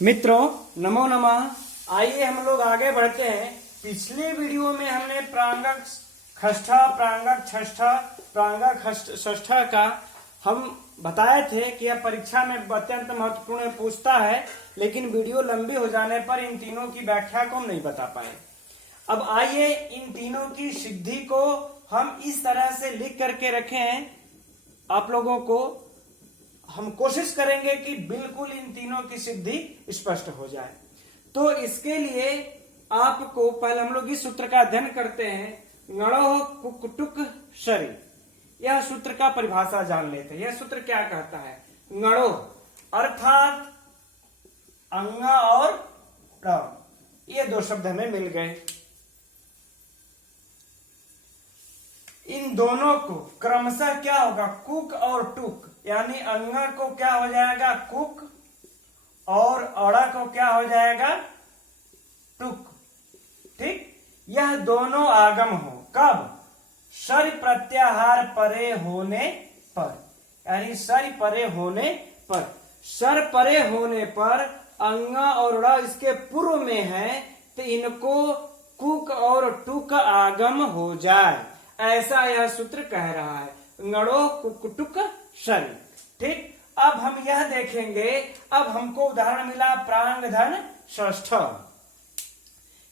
मित्रों नमो नमः। आइए हम लोग आगे बढ़ते हैं। पिछले वीडियो में हमने प्रांगक खष्ठा, प्रांगक छष्ठा, प्रांगक षष्ठा का हम बताए थे कि यह परीक्षा में अत्यंत महत्वपूर्ण पूछता है, लेकिन वीडियो लंबी हो जाने पर इन तीनों की व्याख्या को हम नहीं बता पाए। अब आइए इन तीनों की सिद्धि को हम इस तरह से लिख करके रखे हैं। आप लोगों को हम कोशिश करेंगे कि बिल्कुल इन तीनों की सिद्धि स्पष्ट हो जाए। तो इसके लिए आपको पहले हम लोग इस सूत्र का अध्ययन करते हैं। गणो कुकटुक शरी, यह सूत्र का परिभाषा जान लेते हैं। यह सूत्र क्या कहता है? गणो अर्थात अंग और ण, ये दो शब्द हमें मिल गए। इन दोनों को क्रमशः क्या होगा? कुक और टुक, यानी अंग को क्या हो जाएगा? कुक, और अड़ा को क्या हो जाएगा? टुक। ठीक, यह दोनों आगम हो कब? सर प्रत्याहार परे होने पर, यानी सर परे होने पर। सर परे होने पर अंग और ड़ इसके पूर्व में है, तो इनको कुक और टुक आगम हो जाए, ऐसा यह सूत्र कह रहा है। गणो कुकटुक शरी। ठीक, अब हम यह देखेंगे। अब हमको उदाहरण मिला प्रांगधन षष्ठ।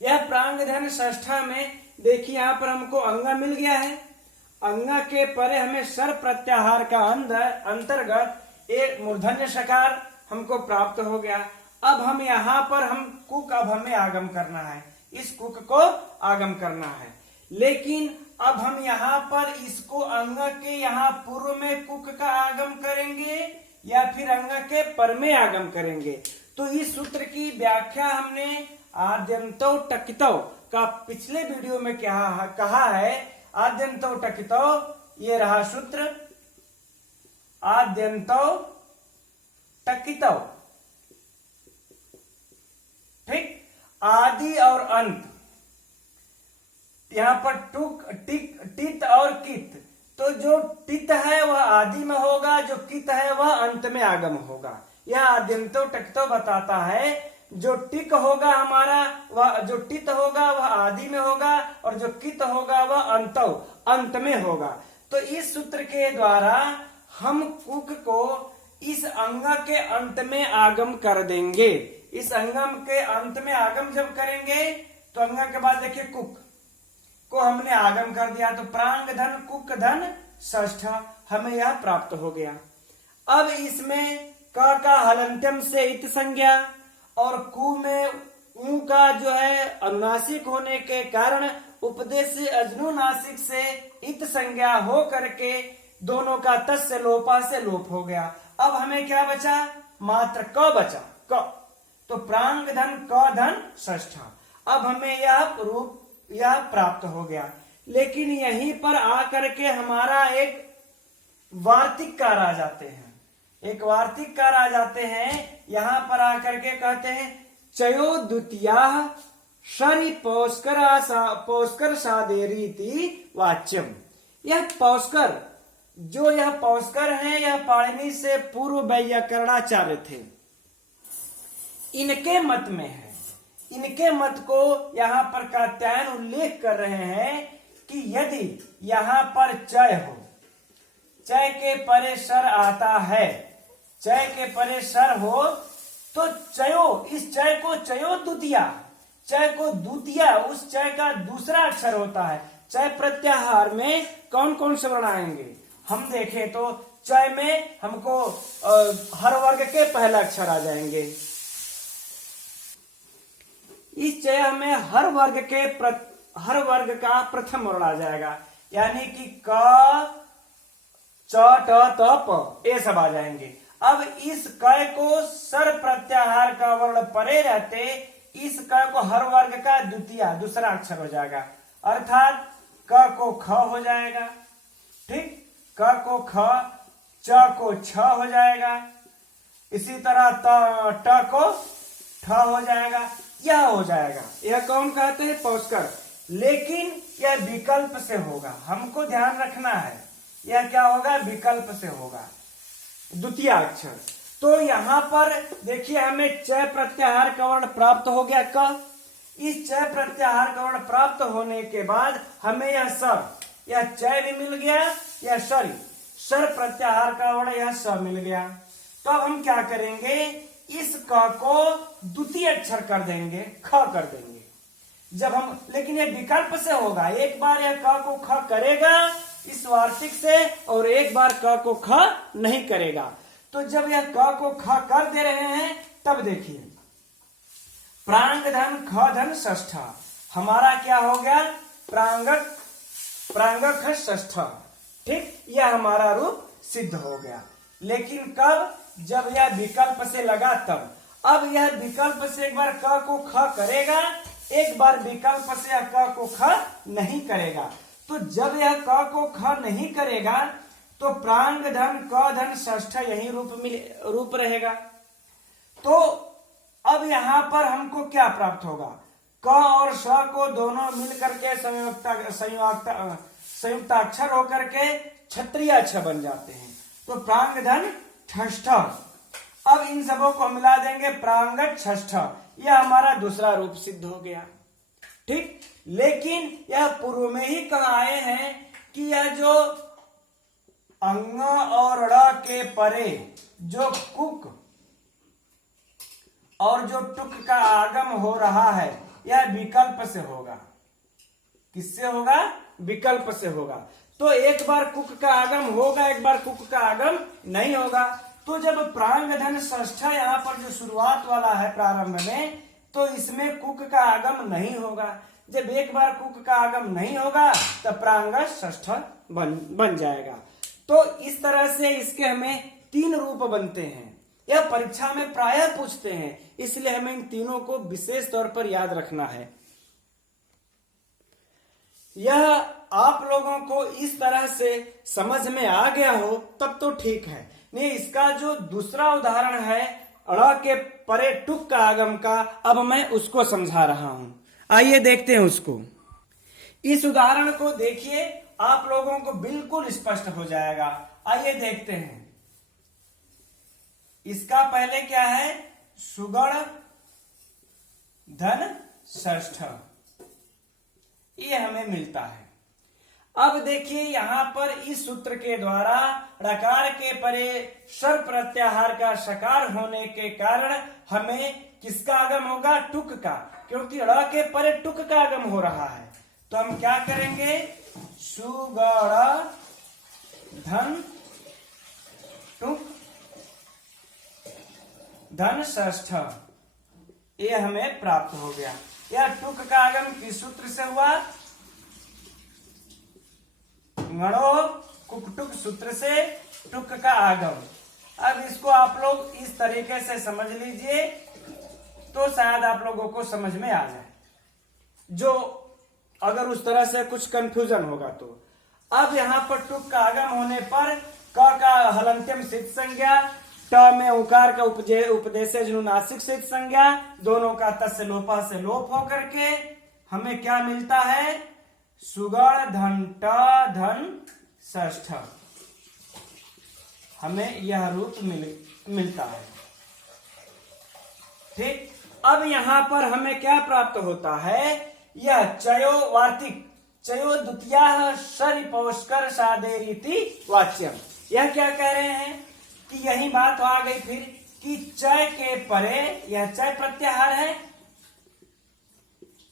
यह प्रांगधन षष्ठ में देखिए यहां पर हमको अंग मिल गया है। अंग के परे हमें सर प्रत्याहार का अंतर्गत एक मूर्धन्य सकार हमको प्राप्त हो गया। अब हम यहाँ पर हम कुक, अब हमें आगम करना है, इस कुक को आगम करना है। लेकिन अब हम यहाँ पर इसको अंग के यहाँ पूर्व में कुक का आगम करेंगे या फिर अंग के पर में आगम करेंगे। तो इस सूत्र की व्याख्या हमने आद्यंतो टकितो का पिछले वीडियो में क्या कहा है? आद्यंतो टकितो, ये रहा सूत्र। आद्यंतो टकितो। ठीक, आदि और अंत, यहाँ पर टुक, टिक, टित और कित। तो जो टित है वह आदि में होगा, जो कित है वह अंत में आगम होगा। यह आद्यंतो टकितो बताता है। जो टिक होगा हमारा, वह जो टित होगा वह आदि में होगा, और जो कित होगा वह अंत में होगा। तो इस सूत्र के द्वारा हम कुक को इस अंग के अंत में आगम कर देंगे। इस अंगम के अंत में आगम जब करेंगे तो अंग के बाद देखिए कुक को हमने आगम कर दिया, तो प्रांगधन कुक धन षष्ठ हमें यह प्राप्त हो गया। अब इसमें क का हलंत्यम से इत संज्ञा और कु में ऊ का जो है अनुनासिक होने के कारण उपदेश से अजनुनासिक से इत संज्ञा हो करके दोनों का तस्य लोपा से लोप हो गया। अब हमें क्या बचा? मात्र क बचा, क। तो प्रांगधन क धन षष्ठ। अब हमें यह प्राप्त हो गया। लेकिन यहीं पर आकर के हमारा एक वार्तिक कार आ जाते हैं। एक वार्तिक कार आ जाते हैं। यहां पर आकर के कहते हैं चयो द्वितीया शरि पौष्कर सादेरीति वाच्यम। यह पौष्कर, जो यह पौष्कर है, यह पाणिनि से पूर्व वैयाकरणाचार्य थे, इनके मत में है। इनके मत को यहाँ पर कात्यायन उल्लेख कर रहे हैं कि यदि यहाँ पर चय हो, चय के परे सर आता है, चय के परे सर हो, तो चयो, इस चय को चयो द्वितीया, चय को द्वितीया, उस चय का दूसरा अक्षर होता है। चय प्रत्याहार में कौन कौन से वर्ण आएंगे हम देखें तो चय में हमको हर वर्ग के पहला अक्षर आ जाएंगे। इस चय में हर वर्ग का प्रथम वर्ण आ जाएगा, यानी कि क, च, ट, त, प, ये सब आ जाएंगे। अब इस क को सर प्रत्याहार का वर्ण परे रहते, इस क को हर वर्ग का द्वितीय दूसरा अक्षर हो जाएगा, अर्थात क को ख हो जाएगा। ठीक, क को ख, च को छ हो जाएगा, इसी तरह ट को ठ हो जाएगा, यह हो जाएगा। यह कौन कहते हैं? पौष्कर। लेकिन यह विकल्प से होगा, हमको ध्यान रखना है। यह क्या होगा? विकल्प से होगा, द्वितीय अक्षर। तो यहाँ पर देखिए हमें च प्रत्याहार का वर्ण प्राप्त हो गया क। इस च प्रत्याहार का वर्ण प्राप्त होने के बाद हमें यह सर, यह च भी मिल गया, यह सर प्रत्याहार का वर्ण यह स मिल गया। तो अब हम क्या करेंगे, इस क को द्वितीय अक्षर कर देंगे, ख कर देंगे। जब हम, लेकिन ये विकल्प से होगा, एक बार यह क को ख करेगा इस वार्तिक से और एक बार क को ख नहीं करेगा। तो जब यह क को ख कर दे रहे हैं तब देखिए प्रांग धन ख धन षष्ठ, हमारा क्या हो गया, प्रांगक षष्ठ। ठीक, यह हमारा रूप सिद्ध हो गया। लेकिन कब, जब यह विकल्प से लगा तब। अब यह विकल्प से एक बार क को ख करेगा, एक बार विकल्प से यह क को ख नहीं करेगा। तो जब यह क को ख नहीं करेगा तो प्रांग धन क धन षष्ठ यही रूप रहेगा। तो अब यहाँ पर हमको क्या प्राप्त होगा, क और स को दोनों मिलकर के संयुक्ताक्षर होकर के क्षत्रिय अक्षर बन जाते हैं। तो प्रांग धन षष्ठ, अब इन सबों को मिला देंगे प्रांगट षष्ठ, यह हमारा दूसरा रूप सिद्ध हो गया। ठीक, लेकिन यह पूर्व में ही कहा आए हैं कि यह जो अंग और ड़ के परे जो कुक और जो टुक का आगम हो रहा है यह विकल्प से होगा। किससे होगा, विकल्प से होगा। तो एक बार कुक का आगम होगा, एक बार कुक का आगम नहीं होगा। तो जब प्रांग धन षष्ठ यहाँ पर जो शुरुआत वाला है प्रारंभ में, तो इसमें कुक का आगम नहीं होगा। जब एक बार कुक का आगम नहीं होगा तब प्रांग षष्ठ बन जाएगा। तो इस तरह से इसके हमें 3 रूप बनते हैं। यह परीक्षा में प्रायः पूछते हैं, इसलिए हमें इन तीनों को विशेष तौर पर याद रखना है। यह आप लोगों को इस तरह से समझ में आ गया हो तब तो ठीक है, नहीं इसका जो दूसरा उदाहरण है अड़ के परे टुक का आगम का, अब मैं उसको समझा रहा हूं। आइए देखते हैं उसको। इस उदाहरण को देखिए, आप लोगों को बिल्कुल स्पष्ट हो जाएगा। आइए देखते हैं। इसका पहले क्या है, सुगण धन षष्ठ, ये हमें मिलता है। अब देखिए यहाँ पर इस सूत्र के द्वारा ड़कार के परे सर प्रत्याहार का सकार होने के कारण हमें किसका आगम होगा, टुक का, क्योंकि ड़ के परे टुक का आगम हो रहा है। तो हम क्या करेंगे, सुगण धन टुक धन षष्ठ, ये हमें प्राप्त हो गया। यह टुक का आगम किस सूत्र से हुआ, गणो कुकटुक सूत्र से टुक का आगम। अब इसको आप लोग इस तरीके से समझ लीजिए तो शायद आप लोगों को समझ में आ जाए। जो अगर उस तरह से कुछ कंफ्यूजन होगा तो अब यहाँ पर टुक का आगम होने पर क का हलंत्यम सिद्ध संज्ञा, ट में उकार का उपदेशज नुनासिक सिद्ध संज्ञा, दोनों का तस्य लोपा से लोप होकर के हमें क्या मिलता है, सुगण धन ट धन षष्ठ, हमें यह रूप मिलता है। ठीक, अब यहाँ पर हमें क्या प्राप्त होता है, यह चयो वार्तिक चयो द्वितीया सरिपौष्कर सादेरीति वाच्यम। यह क्या कह रहे हैं कि यही बात आ गई फिर कि चय के परे, यह चय प्रत्याहार है,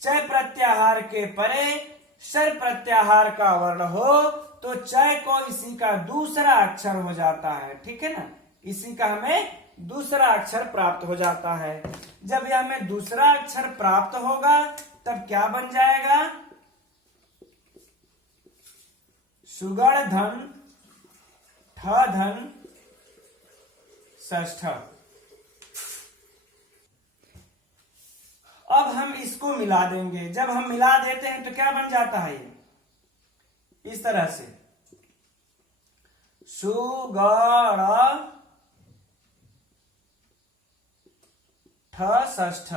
चय प्रत्याहार के परे सर प्रत्याहार का वर्ण हो तो चय को इसी का दूसरा अक्षर हो जाता है। ठीक है ना, इसी का हमें दूसरा अक्षर प्राप्त हो जाता है। जब यह हमें दूसरा अक्षर प्राप्त होगा तब क्या बन जाएगा, सुगण धन ठ धन षष्ठ। अब हम इसको मिला देंगे। जब हम मिला देते हैं तो क्या बन जाता है, ये इस तरह से सुगण ठ षष्ठ।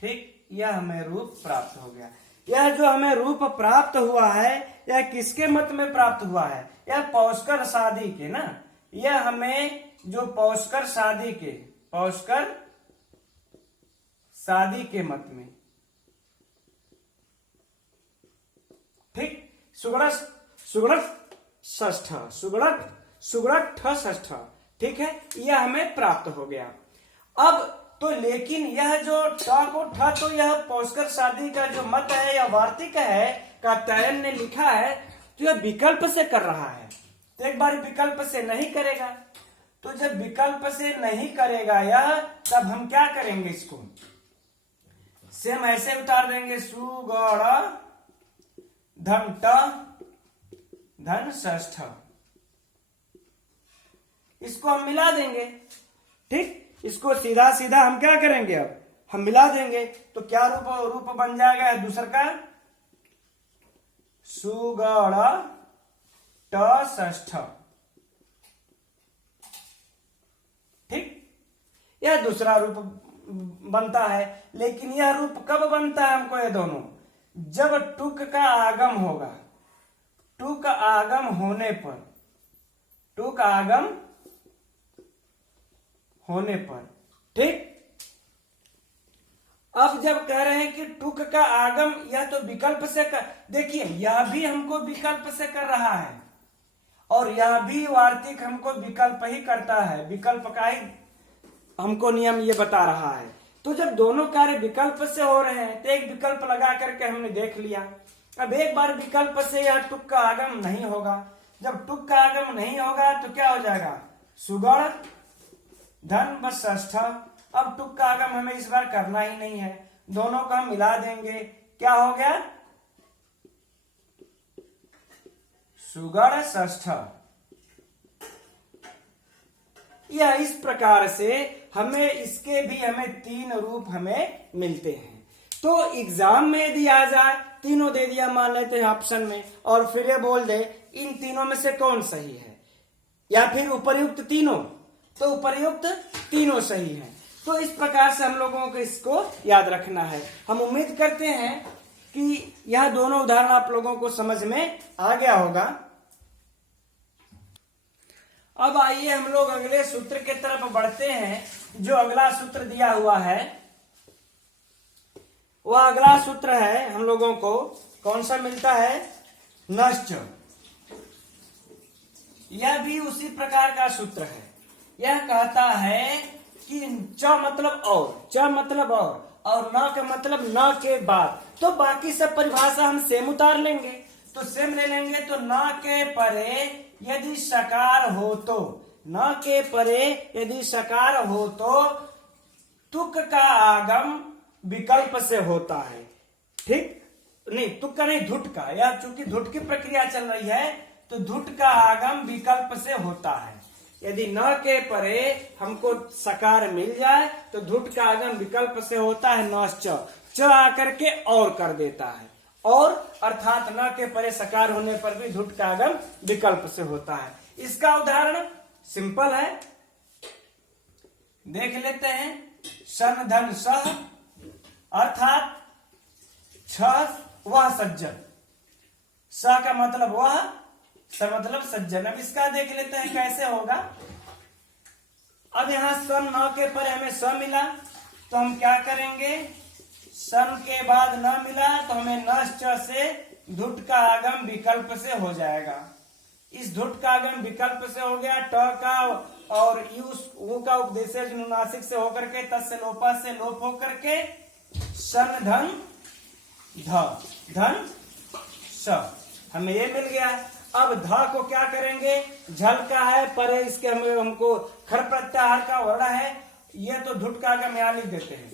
ठीक, यह हमें रूप प्राप्त हो गया। यह जो हमें रूप प्राप्त हुआ है यह किसके मत में प्राप्त हुआ है, यह पौष्कर सादी के ना, यह हमें जो पौष्कर शादी के मत में, ठीक, सुगड़ठ षष्ठ, ठीक है, यह हमें प्राप्त हो गया। अब तो लेकिन यह जो ट को ठ, तो यह पौष्कर शादी का जो मत है या वार्तिक है, कात्यायन ने लिखा है, तो यह विकल्प से कर रहा है। तो एक बार विकल्प से नहीं करेगा, तो जब विकल्प से नहीं करेगा यह, तब हम क्या करेंगे, इसको सेम ऐसे उतार देंगे, सुगड़ धन ट धन षष्ठ, इसको हम मिला देंगे, ठीक, इसको सीधा सीधा हम क्या करेंगे, अब हम मिला देंगे, तो क्या रूप बन जाएगा दूसरा का, सुगड़ ट षष्ठ, ठीक, यह दूसरा रूप बनता है। लेकिन यह रूप कब बनता है हमको, ये दोनों जब टुक का आगम होगा, टुक आगम होने पर, ठीक। अब जब कह रहे हैं कि टुक का आगम, यह तो विकल्प से देखिए, यह भी हमको विकल्प से कर रहा है और यह भी वार्तिक हमको विकल्प ही करता है, विकल्प का ही हमको नियम ये बता रहा है। तो जब दोनों कार्य विकल्प से हो रहे हैं, तो एक विकल्प लगा करके हमने देख लिया। अब एक बार विकल्प से यह टुक का आगम नहीं होगा, जब टुक का आगम नहीं होगा तो क्या हो जाएगा, सुगड़ धन व षष्ठ। अब टुक का आगम हमें इस बार करना ही नहीं है, दोनों को हम मिला देंगे, क्या हो गया, सुगड़ षष्ठ। यह इस प्रकार से हमें इसके भी हमें तीन रूप हमें मिलते हैं। तो एग्जाम में यदि आ जाए, तीनों दे दिया मान लेते हैं ऑप्शन में, और फिर ये बोल दे इन तीनों में से कौन सही है, या फिर उपर्युक्त तीनों, तो उपर्युक्त तीनों सही हैं। तो इस प्रकार से हम लोगों को इसको याद रखना है। हम उम्मीद करते हैं कि यह दोनों उदाहरण आप लोगों को समझ में आ गया होगा। अब आइए हम लोग अगले सूत्र के तरफ बढ़ते हैं। जो अगला सूत्र दिया हुआ है वह अगला सूत्र है, हम लोगों को कौन सा मिलता है, नश्च। यह भी उसी प्रकार का सूत्र है। यह कहता है कि च मतलब और न का मतलब न के बाद, तो बाकी सब परिभाषा हम सेम उतार लेंगे, तो सेम ले लेंगे। तो न के परे यदि सकार हो तो, न के परे यदि सकार हो तो तुक का आगम विकल्प से होता है, ठीक, नहीं तुक का नहीं, धुट का, या चूंकि धुट की प्रक्रिया चल रही है तो धुट का आगम विकल्प से होता है। यदि न के परे हमको सकार मिल जाए तो धुट का आगम विकल्प से होता है, नश्च, च आकर के और कर देता है, और अर्थात न के परे सकार होने पर भी धुट का आगम विकल्प से होता है। इसका उदाहरण सिंपल है, देख लेते हैं। सन धन सह, अर्थात छ वह सज्जन, स का मतलब वह, स मतलब सज्जन। अब इसका देख लेते हैं कैसे होगा। अब यहां सन न के पर हमें स मिला, तो हम क्या करेंगे, सन के बाद न मिला तो हमें नश्च से धुट का आगम विकल्प से हो जाएगा। इस धुट का आगम विकल्प से हो गया, ट का और यू का उपदेशज नुनासिक से होकर के तस् से लोपा से लोप होकर के सन धन धन स, हमें ये मिल गया। अब ध को क्या करेंगे, झल का है, पर इसके हमको खर प्रत्याहार का वर्ण है, ये तो धुट का आगम यहां लिख देते हैं,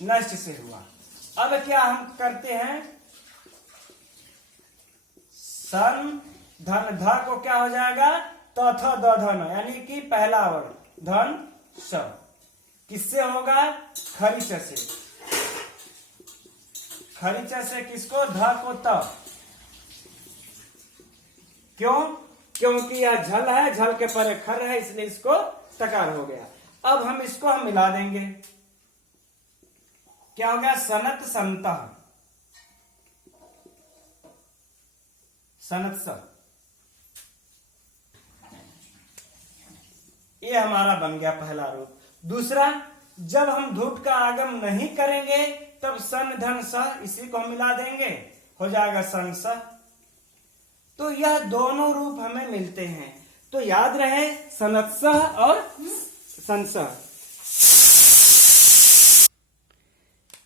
नष्ट से हुआ। अब क्या हम करते हैं, सन धन ध को क्या हो जाएगा, तथ द धन, यानी कि पहला वर्ण धन स, किससे होगा, खरिच से। खरिच से किसको, ध को त, क्यों, क्योंकि यह झल है, झल के परे खर है, इसलिए इसको तकार हो गया। अब हम इसको हम मिला देंगे, क्या हो गया, सनत संतः, सनत स, ये हमारा बन गया पहला रूप। दूसरा, जब हम धूट का आगम नहीं करेंगे तब सन धन सह, इसी को हम मिला देंगे, हो जाएगा सन सह। तो यह दोनों रूप हमें मिलते हैं, तो याद रहे सनत्सह और संसह।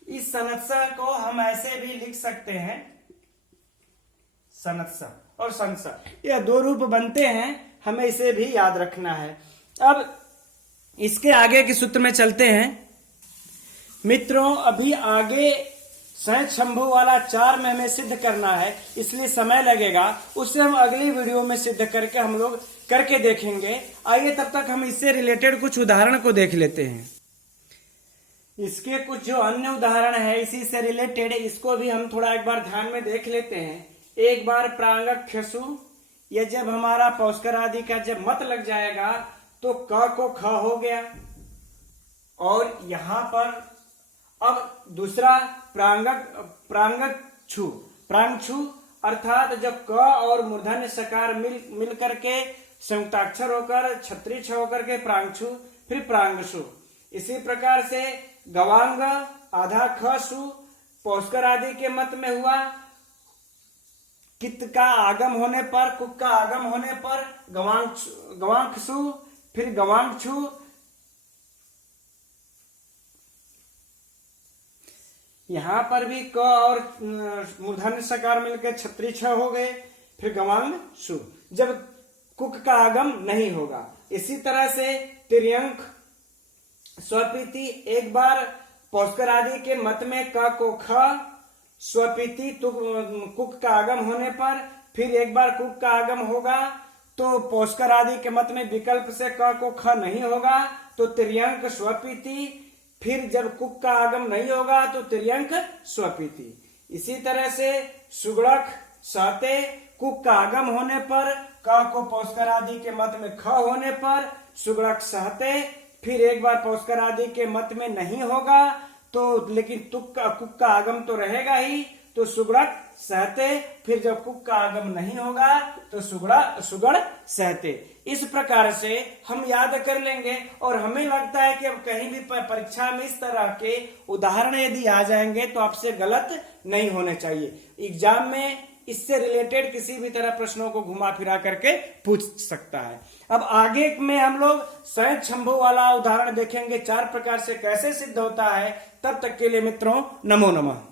इस सनत्सह को हम ऐसे भी लिख सकते हैं, सनत्सह और संसह, यह दो रूप बनते हैं, हमें इसे भी याद रखना है। अब इसके आगे के सूत्र में चलते हैं मित्रों। अभी आगे सहज शंभु वाला 4 में हमें सिद्ध करना है, इसलिए समय लगेगा, उससे हम अगली वीडियो में सिद्ध करके हम लोग करके देखेंगे। आइए तब तक हम इससे रिलेटेड कुछ उदाहरण को देख लेते हैं। इसके कुछ जो अन्य उदाहरण है इसी से रिलेटेड, इसको भी हम थोड़ा एक बार ध्यान में देख लेते हैं। एक बार प्रांगक क्षसु, ये जब हमारा पौष्कर आदि का जब मत लग जाएगा तो क को ख हो गया। और यहां पर अब दूसरा प्रांगक छु, प्रांगछु, अर्थात जब क और मूर्धन्य सकार मिल करके संयुक्ताक्षर होकर छत्री छ होकर के प्रांगछु, फिर प्रांगसु। इसी प्रकार से गवांग आधा ख सु पौष्कर आदि के मत में हुआ, कित का आगम होने पर, कुक का आगम होने पर गवांक्षु, फिर गवांक्षु। यहां पर भी क और मूर्धन्य सकार मिलकर छत्री छ हो गए, फिर गवांग सु, जब कुक का आगम नहीं होगा। इसी तरह से तिर्यंक स्वपीति, एक बार पौष्कर आदि के मत में क को ख, स्वपीति कुक का आगम होने पर, फिर एक बार कुक का आगम होगा तो पौष्कर आदि के मत में विकल्प से क को ख नहीं होगा तो तिर्यंक स्वपीति, फिर जब कुक का आगम नहीं होगा तो तिर्यंक स्वपीति। इसी तरह से सुगड़क सहते, कुक का आगम होने पर, क को पौष्कर आदि के मत में ख होने पर सुगड़क सहते, फिर एक बार पौष्कर आदि के मत में नहीं होगा तो, लेकिन कुक का आगम तो रहेगा ही, तो सुगड़क सहते, फिर जब कुक का आगम नहीं होगा तो सुगड़ सहते। इस प्रकार से हम याद कर लेंगे। और हमें लगता है कि अब कहीं भी परीक्षा में इस तरह के उदाहरण यदि आ जाएंगे तो आपसे गलत नहीं होने चाहिए। एग्जाम में इससे रिलेटेड किसी भी तरह प्रश्नों को घुमा फिरा करके पूछ सकता है। अब आगे में हम लोग सहज शंभु वाला उदाहरण देखेंगे, 4 प्रकार से कैसे सिद्ध होता है। तब तक के लिए मित्रों नमो नमः।